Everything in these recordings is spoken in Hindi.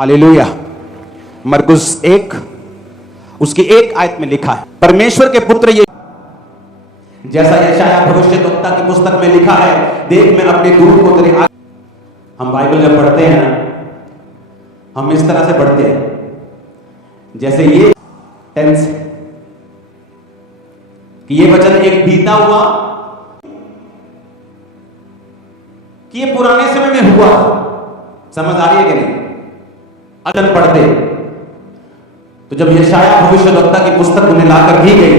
हालेलुया। मरकुस 1 उसकी 1 आयत में लिखा है, परमेश्वर के पुत्र ये, जैसा यशायाह भविष्यद्वक्ता की पुस्तक में लिखा है, देख मैं अपने दूत को तेरे आगे। हम बाइबल जब पढ़ते हैं हम इस तरह से पढ़ते हैं जैसे ये टेंस कि ये वचन एक बीता हुआ कि ये पुराने समय में हुआ। समझ आ रही है कि नहीं? अगर पढ़ते तो जब यशायाह भविष्यद्वक्ता की पुस्तक उन्हें लाकर दी गई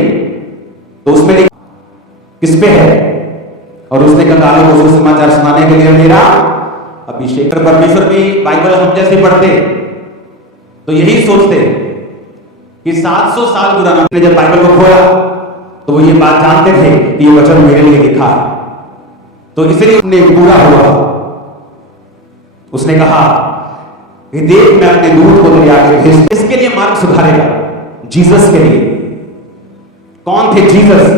तो उसमें किस पे है, और उसने कहा को सुसमाचार सुनाने के लिए मेरा अभिषेक। परमेश्वर भी बाइबल हम जैसे पढ़ते तो यही सोचते कि 700 साल पुराना, ने जब बाइबल को खोला तो वो ये बात जानते थे कि ये वचन मेरे लिए लिखा है, तो इसलिए उन्हें पूरा हुआ। उसने कहा कि देख मैं अपने दूत को तेरे आगे भेज। इसके लिए मार्ग सुधारेगा, जीसस के लिए। कौन थे जीसस?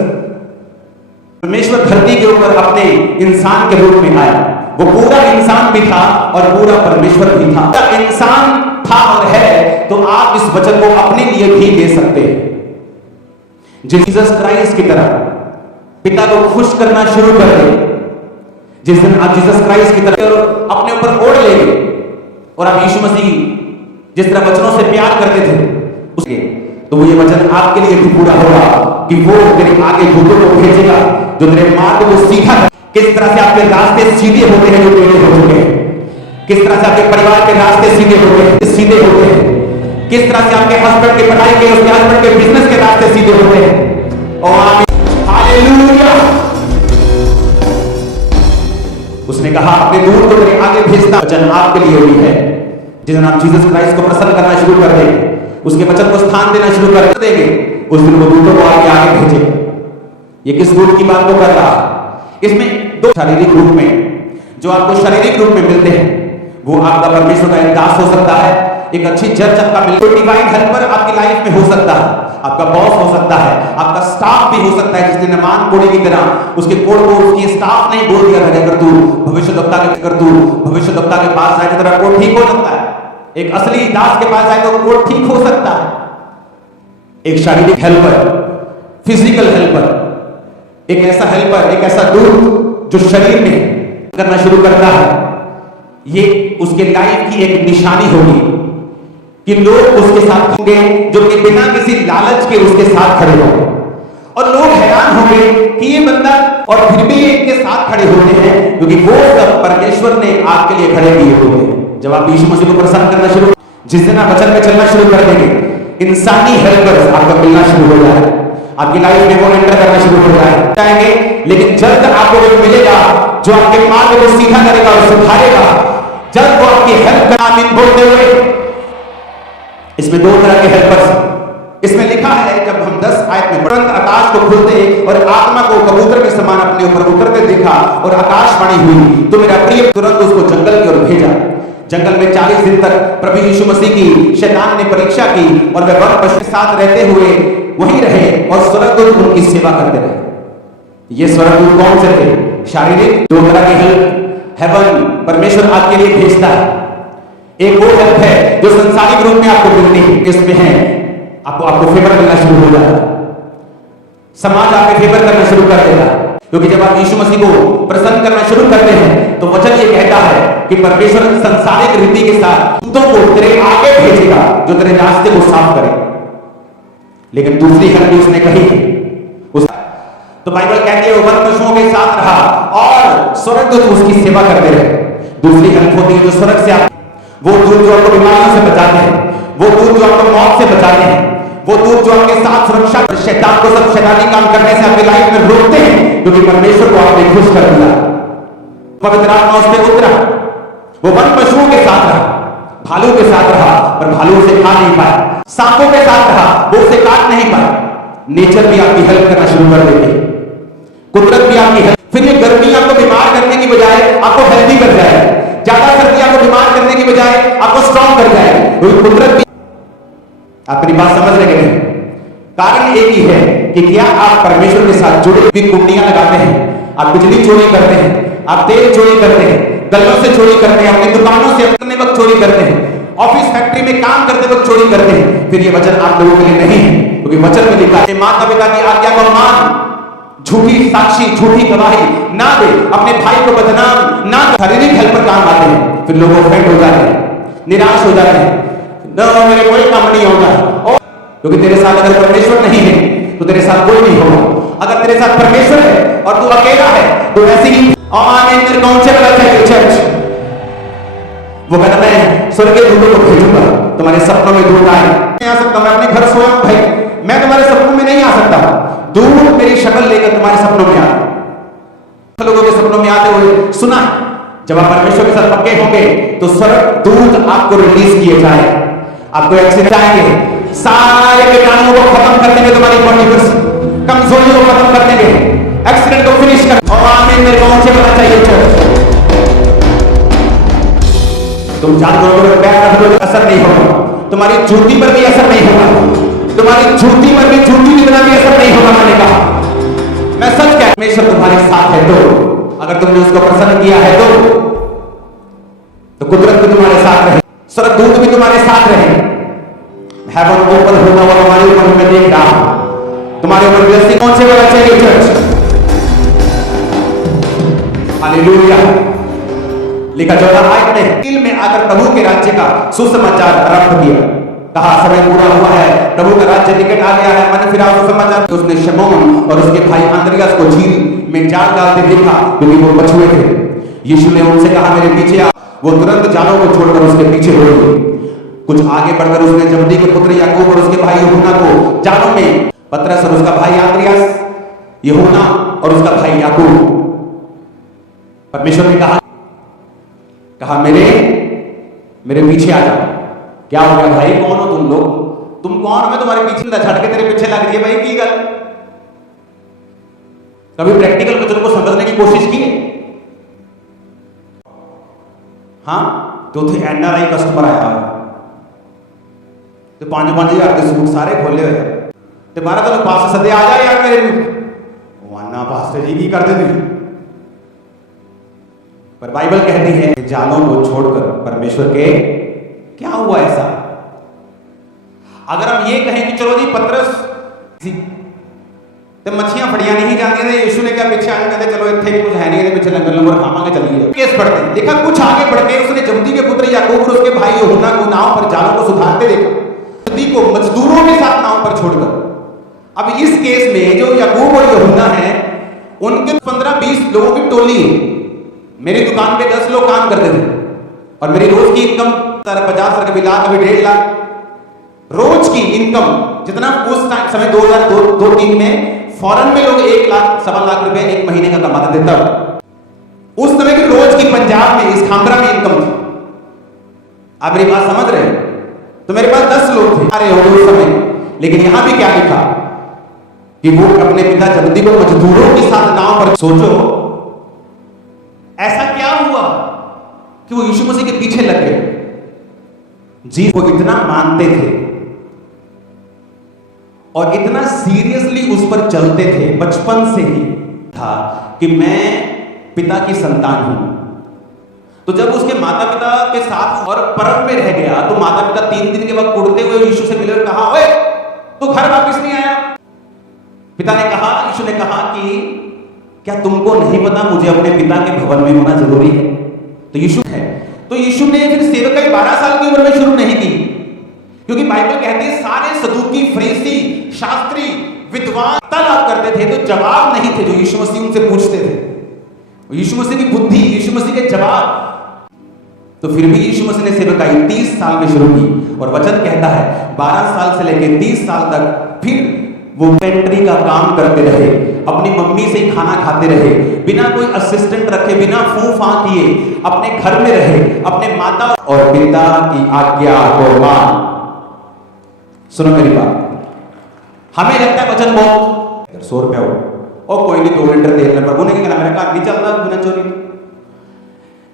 परमेश्वर धरती के ऊपर अपने इंसान के रूप में आया। वो पूरा इंसान भी था और पूरा परमेश्वर भी था। इंसान था और है, तो आप इस वचन को अपने लिए भी ले सकते हैं। जीसस क्राइस्ट की तरह पिता को खुश करना शुरू कर दे। जिस दिन आप जीसस क्राइस्ट की तरह अपने ऊपर ओढ़ लेंगे और आप यीशु मसीह जिस तरह वचनों से प्यार करते थे उसके, तो वो ये वचन आपके लिए भी पूरा होगा कि वो तेरे आगे दूतों को भेजेगा जो तेरे मार्ग को सीधा। किस तरह से आपके रास्ते सीधे होते हैं जो टेढ़े हो चुके हैं, किस तरह से आपके परिवार के रास्ते सीधे होते हैं, किस तरह से आपके हस्बैंड की पढ़ाई के, उसके हस्बैंड के बिजनेस के रास्ते सीधे होते हैं। और हालेलुया। उसने कहा अपने दूत को तेरे आगे भेजता। वचन आपके लिए भी है। जिस दिन आप जीसस क्राइस्ट को प्रसन्न करना शुरू कर देंगे, उसके वचन को स्थान देना शुरू कर देंगे, उस दिन वो दूतों को आगे भेजे। ये किस दूत की बात को कर रहा है? इसमें 2 शारीरिक रूप में जो आपको शारीरिक रूप में मिलते हैं, वो आपका परमेश्वर का एक दास हो सकता है, एक अच्छी चर्च आपका मिलता है, डिवाइन हेल्पर आपकी लाइफ में हो सकता है, आपका बॉस हो सकता है, आपका स्टाफ भी हो सकता है। जिसने नमान कोड़ी की तरह उसके कोड को उसकी स्टाफ नहीं बोल दिया था अगर तू भविष्यद्वक्ता के पास जाए तो तेरा कोड ठीक हो सकता है। एक असली दास के पास जाए तो कोड ठीक हो सकता है। एक शारीरिक हेल्पर, फिजिकल हेल्पर, एक ऐसा हेल्पर, एक ऐसा दूत जो शरीर में करना शुरू करता है, ये उसके लाइफ की एक निशानी होगी कि लोग उसके साथ होंगे जो कि बिना किसी लालच के उसके साथ खड़े होंगे। और लोग हैरान होंगे कि ये बंदा, और फिर भी इनके साथ खड़े होते हैं क्योंकि वो सब परमेश्वर ने आपके लिए खड़े किए होते हैं। जब आप यीशु मसीह को प्रसन्न करना शुरू, जिस दिन आप वचन में चलना शुरू कर देंगे, इंसानी हेल्पर्स आपका मिलना शुरू हो जाए, आपकी लाइफ में वो एंटर करना शुरू हो जाएंगे। लेकिन जल्द आपको जो मिलेगा जो आपके मार्ग को सीधा करेगा और सुधारेगा, जब वो आपकी हेल्प करना आमीन बोलते हुए। इसमें 2 तरह के हेल्पर्स इसमें लिखा है। जब हम 10 आयत में तुरंत आकाश को खुलते और आत्मा को कबूतर के समान अपने ऊपर उतरते देखा और आकाशवाणी हुई तो मेरा प्रिय तुरंत उसको जंगल की ओर भेजा। जंगल में 40 दिन तक प्रभु यीशु मसीह की शैतान ने परीक्षा की और वे वन पशु के साथ रहते हुए वहीं रहे और स्वर्गदूत उनकी सेवा करते रहे। ये स्वर्गदूत कौन से थे? शारीरिक 2 तरह की हेल्प हेवन परमेश्वर आपके लिए भेजता है। एक वो हेल्प है जो संसारिक रूप में आपको मिलती है, इसमें है आपको फेवर करना शुरू हो जाता है, समाज आपके फेवर करना शुरू कर देगा। क्योंकि जब आप यीशु मसीह को प्रसन्न करना शुरू करते हैं तो वचन ये कहता है कि परमेश्वर संसारिक रीति के साथ दूतों को तेरे आगे भेजेगा जो तेरे रास्ते को साफ करे। लेकिन दूसरी हेल्प उसने कही तो बाइबल कहती है वो वन पशुओं के साथ रहा और स्वर्गदूत उसकी सेवा करते रहे। दूसरी हेल्प होती है जो स्वर्ग से आप, वो दूत जो आपको बीमारियों से बचाते हैं, वो दूत जो आपको मौत से बचाते हैं, वो दूत जो आपके साथ सुरक्षा, शैतान को सब शैतानी काम करने से आपकी लाइफ में रोकते हैं, क्योंकि परमेश्वर को आपने खुश कर दिया। पवित्र आत्मा उस पे उतरा, वो वन पशुओं के साथ रहा, भालू के साथ रहा पर भालू उसे खा नहीं पाया, सांपों के साथ रहा वो उसे काट नहीं पाया। नेचर भी आपकी हेल्प करना शुरू कर देती है, कुदरत भी आपकी हेल्प। फिर ये गर्मी आपको बीमार करने की बजाय आपको हेल्दी कर जाए, ज्यादा सर्दी आपको बीमार करने की बजाय आपको स्ट्रॉन्ग कर जाए, क्योंकि कुदरत भी। आपकी बात समझ रहे हैं? कारण एक ही है कि क्या आप परमेश्वर के साथ जुड़े हुए कुंडियां लगाते हैं, आप बिजली चोरी करते हैं, आप तेल चोरी करते हैं, गलों से चोरी करते हैं, अपनी दुकानों से अपने वक्त चोरी करते हैं, ऑफिस फैक्ट्री में काम करते वक्त चोरी करते हैं, फिर ये वचन आप लोगों के लिए नहीं है, क्योंकि वचन में लिखा है माता पिता की आज्ञा को मान, झूठी साक्षी झूठी गवाही ना दे, अपने भाई को बदनाम ना कर। शारीरिक हेल्पर काम आते हैं, फिर लोग ऑफेंड हो जाते हैं, निराश हो जाते हैं, न मेरे कोई काम नहीं होगा, और क्योंकि तेरे साथ अगर परमेश्वर नहीं है तो तेरे साथ कोई नहीं होगा। अगर तेरे साथ परमेश्वर है और तू अकेला है तो ऐसे ही आमेन कौन से गलत है चर्च। वो कहता मैं स्वर्गीय दूतों को भेजूंगा, तुम्हारे सपनों में दूत आए। नहीं आ सकता, मैं अपने घर सोया भाई, मैं तुम्हारे सपनों में नहीं आ सकता, दूत मेरी शक्ल लेकर तुम्हारे सपनों में आते। लोगों के सपनों में आते हुए सुना है, जब आप परमेश्वर के साथ पक्के होंगे तो स्वर्ग दूत आपको रिलीज किए जाए, आपको एक्सीडेंट आएंगे, सारे कीटाणुओं को खत्म कर देंगे, तुम्हारी बॉडी पर कमजोरी को खत्म कर देंगे, एक्सीडेंट को फिनिश कर। और आमीन मेरे कौन से पता चाहिए चर्च। तुम जानवरों पर पैर रख लो, असर नहीं होगा, तुम्हारी जूती पर भी असर नहीं होगा, तुम्हारी जूती पर भी जूती जितना भी असर नहीं होगा। मैंने कहा मैं सच कह, परमेश्वर तुम्हारे साथ है तो, अगर तुमने उसको प्रसन्न किया है तो कुदरत भी तुम्हारे साथ रहे, स्वर्गदूत भी तुम्हारे साथ रहे, हेवन ओपन होता हुआ हमारे ऊपर मैं देख रहा हूं। तुम्हारे ऊपर ब्लेसिंग कौन से वाला चाहिए चर्च। हालेलुया। लिखा 14 आयत में आकर प्रभु के राज्य का सुसमाचार आरंभ किया, कहा समय पूरा हुआ है, प्रभु का राज्य निकट आ गया है। मन फिरा सुसमाचार, तो उसने शमौन और उसके भाई अंद्रियास को झील में जाल डालते देखा, क्योंकि वो बछुए थे। यीशु ने उनसे कहा मेरे पीछे आ। वो तुरंत जालों को छोड़कर उसके पीछे हो गए। कुछ आगे बढ़कर उसने जब्दी के पुत्र याकूब और उसके भाई यूहन्ना को जालों में, पतरस और उसका भाई अंद्रियास, यूहन्ना और उसका भाई याकूब। परमेश्वर ने कहा मेरे पीछे आ जाओ। क्या हो गया भाई, कौन हो तुम लोग, तुम कौन हो, मैं तुम्हारे पीछे झटके तेरे पीछे लग रही है भाई, की गल। कभी प्रैक्टिकल वचन को समझने की कोशिश की है? हाँ, तो थे एनआरआई कस्टमर आया तो 5,000 के सूट सारे खोले हुए ते बारा तो पास सदे आ जा यार मेरे वाना पास्टर जी की करते थे। पर बाइबल कहती है जालों को छोड़कर परमेश्वर के क्या हुआ ऐसा। अगर हम ये कहें कि चलो जी पतरस तो मछियां फड़ियां नहीं जाती थे, यीशु ने क्या पीछे आगे कहते चलो इतने भी कुछ है नहीं, पीछे लंगर लंगर खामांगे चलिए केस पढ़ते। देखा कुछ आगे बढ़ के उसने जब्दी के पुत्र याकूब और उसके भाई यूहन्ना को नाव पर जालों को सुधारते देखा, जब्दी को मजदूरों के साथ नाव पर छोड़कर। अब इस केस में जो याकूब और यूहन्ना है उनके 15-20 लोगों की टोली है। मेरी दुकान पे 10 लोग काम करते थे और मेरी रोज की इनकम 50 कभी लाख कभी 1.5 लाख रोज की इनकम, जितना उस समय 2002-3 में फॉरेन में लोग 1 लाख 1.25 लाख रुपए एक महीने का कमाते थे। तब उस समय की रोज की पंजाब में इस खामरा में इनकम थी। आप मेरी बात समझ रहे हैं? तो मेरे पास 10 लोग थे अरे उस समय, लेकिन यहां भी क्या लिखा कि वो अपने पिता जब्दी को मजदूरों के साथ नाव पर। सोचो ऐसा क्या हुआ कि वो यीशु मसीह के पीछे लग गए। जी वो इतना मानते थे और इतना सीरियसली उस पर चलते थे, बचपन से ही था कि मैं पिता की संतान हूं। तो जब उसके माता पिता के साथ और परम में रह गया तो माता पिता 3 दिन के बाद कुड़ते हुए यीशु से मिले और कहा ओए तू घर वापस नहीं आया। पिता ने कहा, यीशु ने कहा कि क्या तुमको नहीं पता मुझे अपने पिता के भवन में होना जरूरी है। तो यीशु है, तो यीशु ने फिर सेवकाई 12 साल की उम्र में शुरू नहीं की, क्योंकि बाइबल कहती है सारे सदूकी फरीसी शास्त्री विद्वान तलब करते थे तो जवाब नहीं थे जो यीशु मसीह उनसे पूछते थे। यीशु मसीह की बुद्धि, यीशु मसीह के जवाब। तो फिर भी यीशु मसीह ने सेवकाई 30 साल में शुरू की और वचन कहता है 12 साल से लेकर 30 साल तक फिर वो पेंट्री का काम करते रहे, अपनी मम्मी से ही खाना खाते रहे, बिना कोई असिस्टेंट रखे, बिना फूफा किए अपने घर में रहे, अपने माता और पिता की आज्ञा को मान। सुनो मेरी बात, हमें लगता है वचन बहुत 100 रुपया हो और कोई नहीं 2 लीटर तेल प्रभु ने कहना मेरा घर नहीं चलता बिना चोरी।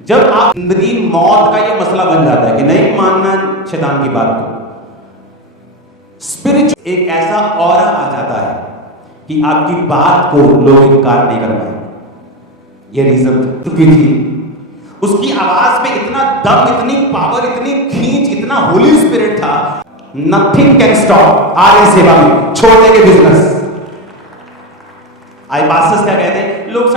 जब आप जिंदगी मौत का ये मसला बन जाता है कि नहीं मानना शैतान की बात को, स्पिरिचुअल एक ऐसा ऑरा आ जाता है कि आपकी बात को लोग इनकार नहीं कर पाए। ये रीजन चुकी थी, उसकी आवाज में इतना दम, इतनी पावर, इतनी खींच, इतना इतना होली स्पिरिट था, नथिंग कैन स्टॉप आर्य सेवा में छोड़ देंगे बिजनेस। आई पास्टर्स क्या कहते हैं, लोग